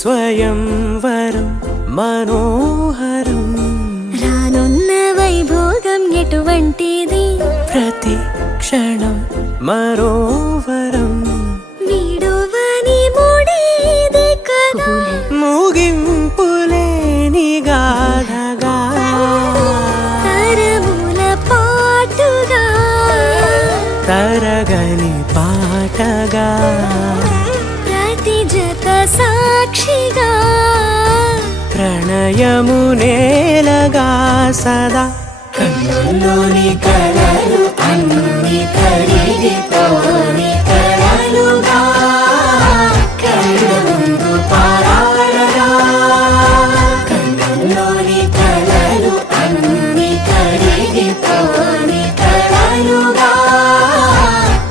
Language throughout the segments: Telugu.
స్వయంవరం మనోహరం రానున్న వైభోగం ఎటువంటిది ప్రతి క్షణం మరోవరం విడువని ముడిది కదా ముగింపులేని గాథగా తరముల పాటుగా తరగని పాటగా ప్రతి జత సాక్షిగా ప్రణయము నేలగా సదా కన్నుల్లోని కలలు అన్ని కరిగిపోని కలలుగా కళ్ళ ముందు పారాడగా కన్నుల్లోని కలలు అన్ని కరిగిపోని కలలుగా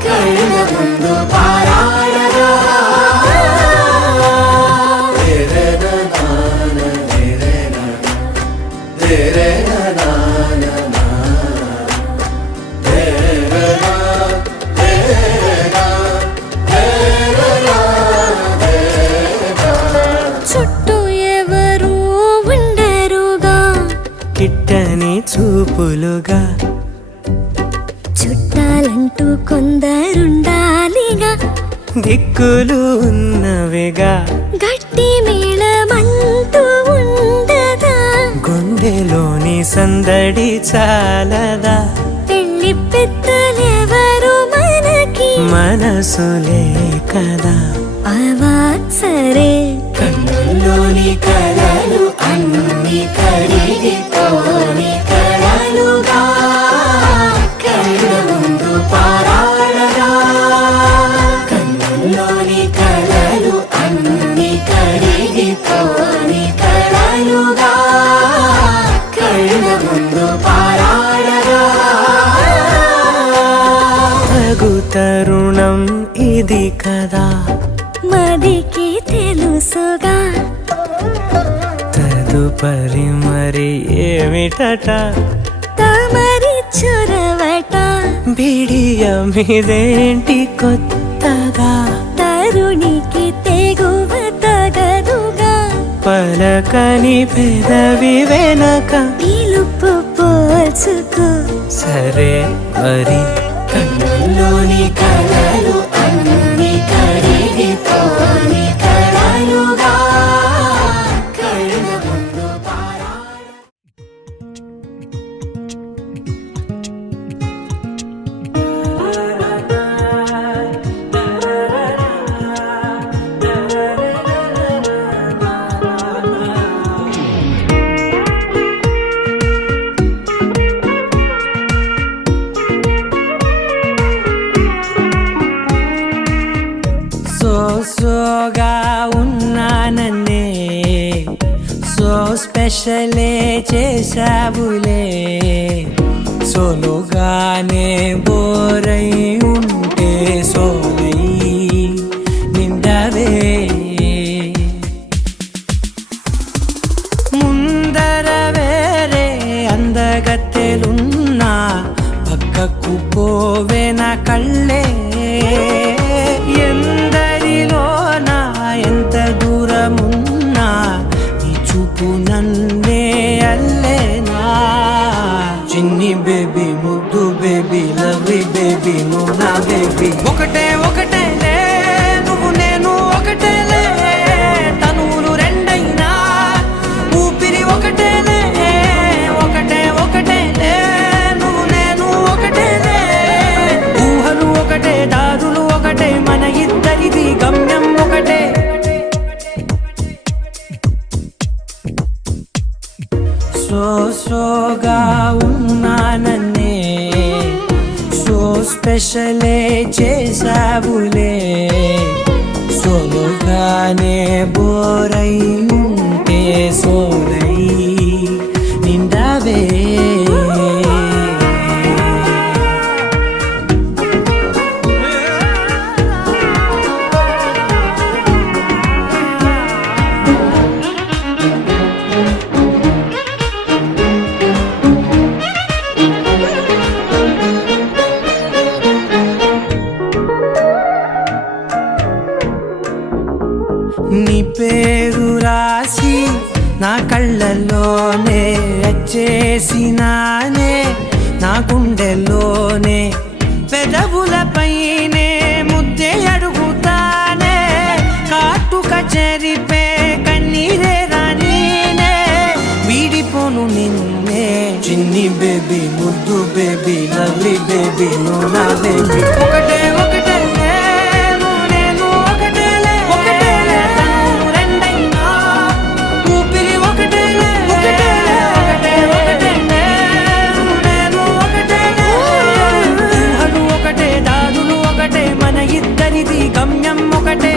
కళ్ళ ముందు పారాడగా చుట్టూ ఎవరు ఉండరుగా కిట్టని చూపులుగా చుట్టాలంటూ కొందరుండాలిగా దిక్కులు ఉన్నవిగా గట్టి మేళమంటూ ఉండదా గుండెలోని సందడి చాలదా పెళ్లి పెద్దలెవరు మనకి మనసులే కదా అవా సరే కన్నుల్లోని కలలు అన్ని కరిగిపోని కలలుగా కళ్ళ ముందు పారాడగా కన్నుల్లోని కలలు అన్ని కరిగిపోని కలలుగా కళ్ళ ముందు పారాడగా తగు తరుణం ఇది కదా మదికి తెలుసుగా తదుపరి మరి ఏమిటట తమరి చొరవట బిడియమిదేంటి కొత్తగా తరుణికి తెగువ తగదుగా పలకని పెదవి వెనక పిలుపు పోల్చుకో సరే మరి కన్నుల్లోని కలలు అన్ని కరిగిపోని కలలుగా కళ్ళ ముందు సోగా ఉన్నానన్నే సో స్పెషలే చేసావులే సోలుగానే బోరై ఉంటే సోలై నిండవే ముందర వేరే అందగత్తెలున్నా పక్కకు పోవే నా కళ్ళే ఎందరిలోనా ఎంత దూరమున్నా నీ చూపు నన్నే అల్లేనా చిన్ని బేబీ ముద్దు బేబీ లవ్లీ బేబీ నువ్వు నా బేబీ ఒకటే ఒకటేలే నువ్వు నేను ఒకటేలే తనువులు రెండైనా ఊపిరి ఒకటేలే ఒకటే ఒకటేలే నువ్వు నేను ఒకటేలే ఊహలు ఒకటే దారులు ఒకటే మన ఇద్దరిది గమ్యం ఒకటే సోగా ఉన్నానన్నే సో స్పెషలే చేసావులే సోలుగానే బోరై ఉంటే సోలై నిండవే నీ పేరు రాసి నా కళ్ళల్లోనే వచ్చేసినానే, నా గుండెల్లోనే పెదవులపైనే ముద్దే అడుగుతానే, కాటుక చెరిపే కన్నీరే రానీనే, వీడిపోను నిన్నే చిన్ని బేబీ, ముద్దు బేబీ, లవ్లీ బేబీ, నువ్వు నా బేబీ. ఒకటే ఒకటే నేను, నేను ఒకటేలే, ఒకటేలే తను రెండైనా, ఊపిరి ఒకటేలే, ఒకటేలే, ఒకటే ఒకటే నేను, నేను ఒకటేలే, ఊహలు ఒకటే, దారులు ఒకటే, మన ఇద్దరిది గమ్యం ఒకటే.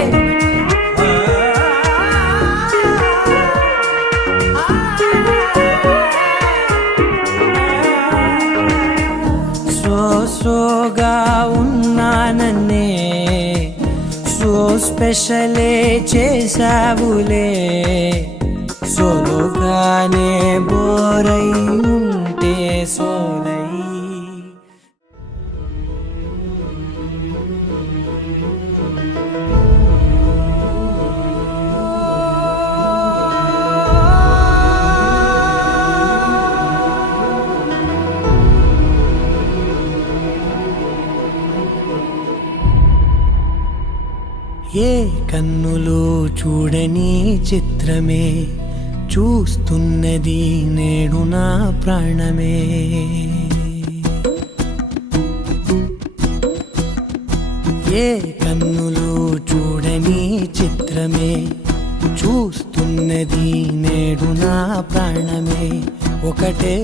స్లోగా ఉన్నానన్నే సో స్పెషలే చేసావులే, సోలోగానే బోరై ఉంటే సోలై. ఏ కన్నులు చూడని చిత్రమే చూస్తున్నది నేడు నా ప్రాణమే, ఏ కన్నులు చూడని చిత్రమే చూస్తున్నది నేడు నా ప్రాణమే, ఒకటే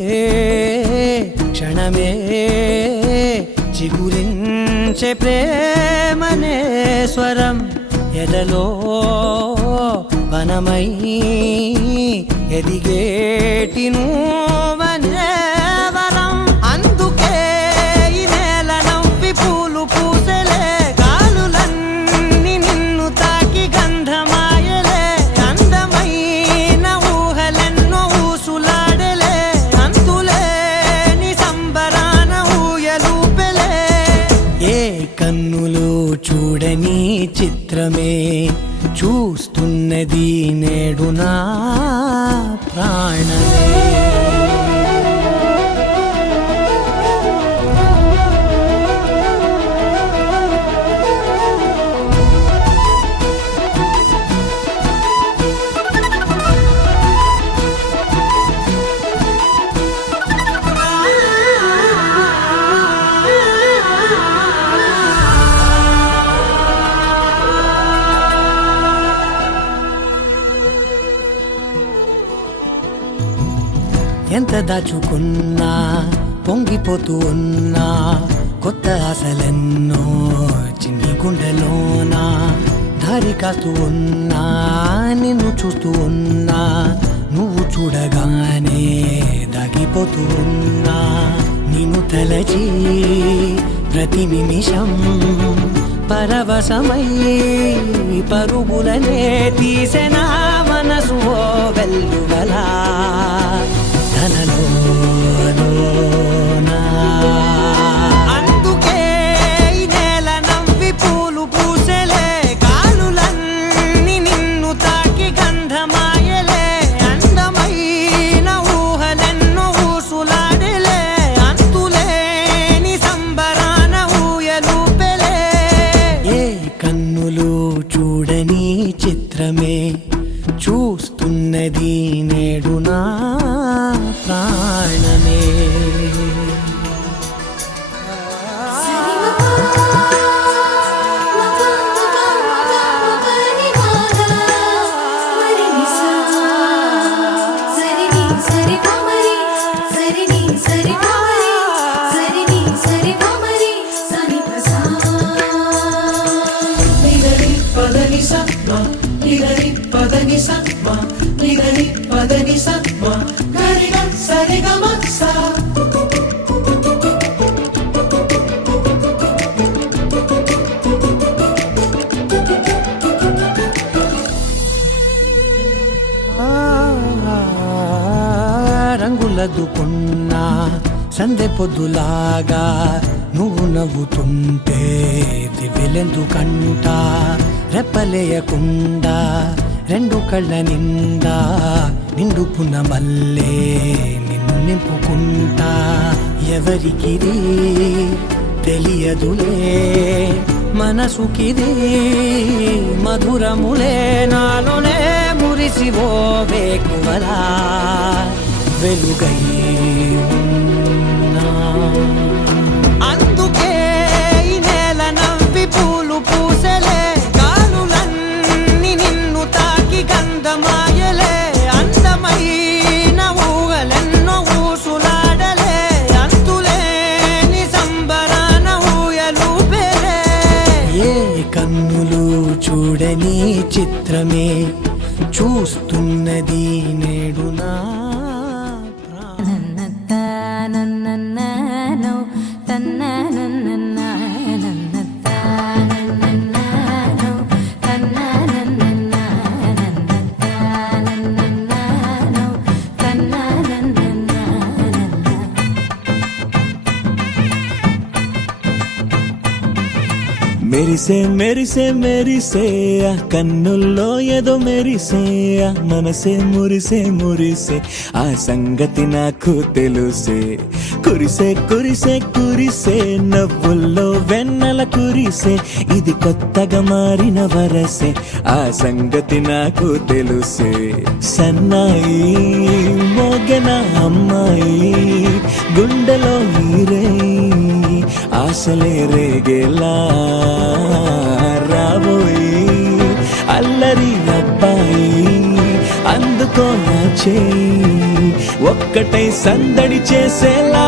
క్షణమే చిగురించే ప్రేమనే స్వరం, ఎదలో వనమై ఎదిగేటి నువ్వనే వరం, అందుకే ఈ నేల నవ్వి పూలు పూసలే, గాలులన్నీ నిన్ను తాకి గంధమాయలే, అందమైన ఊహలెన్నో ఊసులాడలే, అంతులేని సంబరాన ఊయలూపెలే, ఏ కన్నులు చూడని చిత్రమే చూస్తున్నది నేడు నా ప్రాణమే. ఎంత దాచుకున్నా పొంగిపోతూ ఉన్నా, కొత్త ఆశలెన్నో చిన్ని గుండెలోనా, దారి కాస్తూ ఉన్నా నిన్ను చూస్తూ ఉన్నా, నువ్వు చూడగానే దాగిపోతూ ఉన్నా, నిన్ను తలచి ప్రతి నిమిషం పరవశమై పరుగులనే తీసెనా మనసు ఓ వెల్లువలా, తనలోనా, అందుకే ఈ నేల నవ్వి పూలు పూసలే, గాలులన్నీ నిన్ను తాకి గంధమాయలే, అందమైన ఊహలెన్నో ఊసులాడలే, అంతులేని సంబరాన ఊయలూపెలే, ఏ కన్నులు చూడని చిత్రమే చూస్తున్నది నేడు నా ప్రాణమే. రంగులదుకున్నా సందె పొద్దులాగా నువ్వు నవ్వుతుంటే దివ్వెలెందుకంట, రెప్పలేయకుండా రెండు కళ్ళ నిండా నిండుకున్న మల్లే నిన్ను నింపుకుంటా ఎవరికిది తెలియదులే మనసుకిది మధురములే నాలోనే మురిసివో వేకువలా వెలుగై ఉన్నా అందుకే ఈ నేల నవ్వి పూలు పూసలే గాలులన్నీ నిన్ను తాకి గంధమాయలే అందమైన ఊగలెన్నో ఊసులాడలే అంతులేని సంబరాన ఊయలు పేరే ఏ కన్నులు చూడని చిత్రమే చూస్తున్నది నేడు నా మెరిసే మెరిసే మెరిసే ఆ కన్నుల్లో ఏదో మెరిసే ఆ మనసే మురిసే మురిసే ఆ సంగతి నాకు తెలుసే కురిసే కురిసే కురిసే నవ్వుల్లో వెన్నెల కురిసే ఇది కొత్తగా మారిన వరసే ఆ సంగతి నాకు తెలుసే సన్నాయి మోగన అమ్మాయి గుండెలో ఈరే ఆశలే రేగేలా రాబోయి అల్లరి అబ్బాయి అందుకో నా చేయి ఒక్కటై సందడి చేసేలా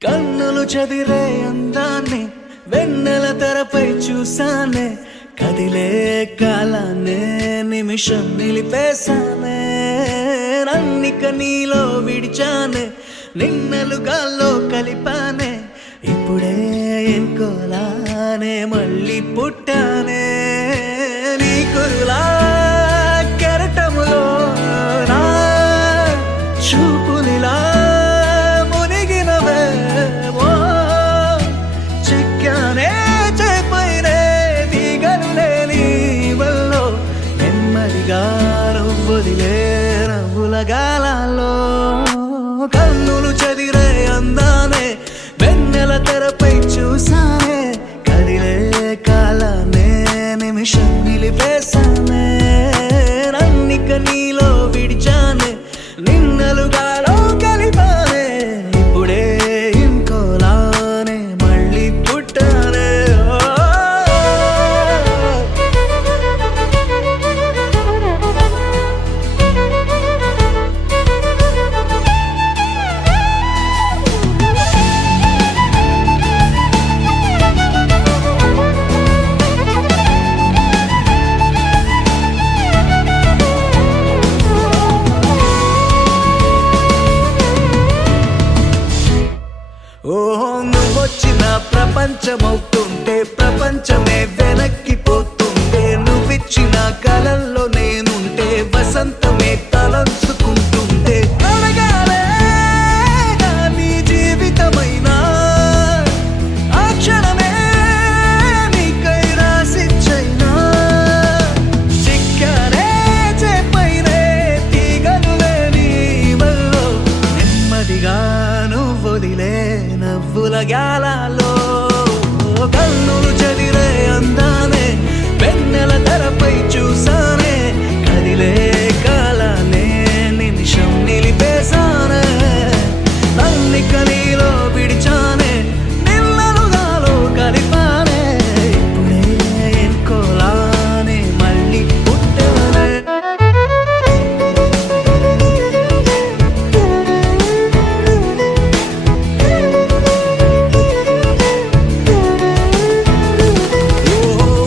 కన్నులు చదిరే అందాన్ని వెన్నెల తెరపై చూసానే కదిలే కాలాన్నే నిమిషం నిలిపేశానే నన్నిక నీలో విడిచానే నిన్నలు గాల్లో కలిపానే ఇప్పుడే ఎన్కోలానే మళ్ళీ పుట్టానే నీ కురులా కెరటములో నా చూపులిలా గాలాలో కన్నులు చదిరే అందానే వెన్నెల తెరపై చూసానే కదిలే కాలానే నిమిషం నిలిపేశానే నన్నిక నీలో విడిచానే నిన్నలుగాలో కలిపానే ఇప్పుడే ఇంకోలానే మళ్ళీ పుట్టానే ఓహో నువ్వొచ్చిన ప్రపంచమవుతుంటే ప్రపంచమే వెనక్కిపోతుంటే నువ్విచ్చిన కలల్లో నేనుంటే వసంతమే తలంచుకుంటుంటే అడగాలే నీ జీవితమైనా ఆ క్షణమే నీకై రాసిచ్చైనా చిక్కనే చేపైనే తీగలులే నీ వల్లో నెమ్మదిగా నువ్వొదిలే నవ్వుల గాలాలో కన్నులు చదిరే అందానే వెన్నెల తెరపై చూసానే కదిలే కాలానే నిమిషం నిలిపేశానే నన్నిక నీలో విడిచానే నిన్నలుగాలో కలిపానే ఇప్పుడే ఎన్కోలానే మళ్ళీ పుట్టానే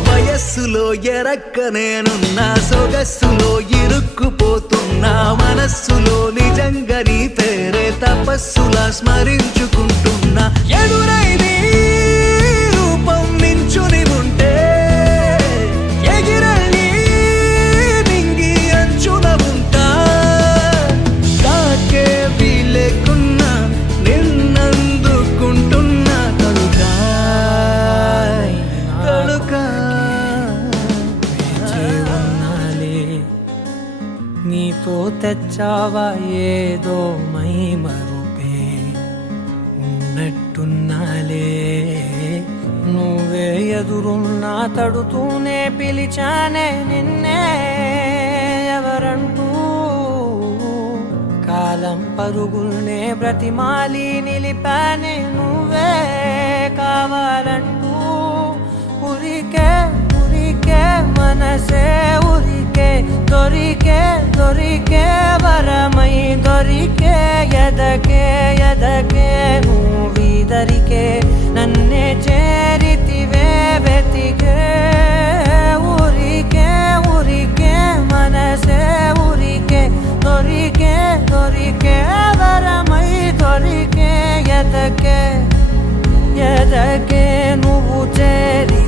వయస్సులో ఎరక్క నేనున్నా సొగస్సులో ఇరుక్కుపోతున్నా మనస్సులో నిజంగా నీ పేరే తపస్సులా స్మరించుకుంటున్నా ఎదురై నీ రూపం నించుని ఉంటే ఎగిరని నింగి అంచున ఉంటా తాకే వీలేకున్నా నిన్నందుకుంటున్నా తడుగా తడుగా ఉన్నాలే నీతో తెచ్చావా ఏదో మై మరుపే ఉన్నట్టున్నాలే నువ్వే ఎదురున్నా తడుతూనే పిలిచానే నిన్నే ఎవరంటూ కాలం పరుగుల్నే బ్రతిమాలి నిలిపానే నువ్వే కావాలంటూ ఉరికే ఉరికే మనసే ఉరికే దొరికే దొరికే వరమై దొరికే ఎదకే ఎదకే నువ్విదరికే నన్నే చేరితివే వెతికే ఉరికే ఉరికే మనసే ఉరికే దొరికే దొరికే వరమై దొరికే ఎదకే ఎదకే నువ్వు చేరి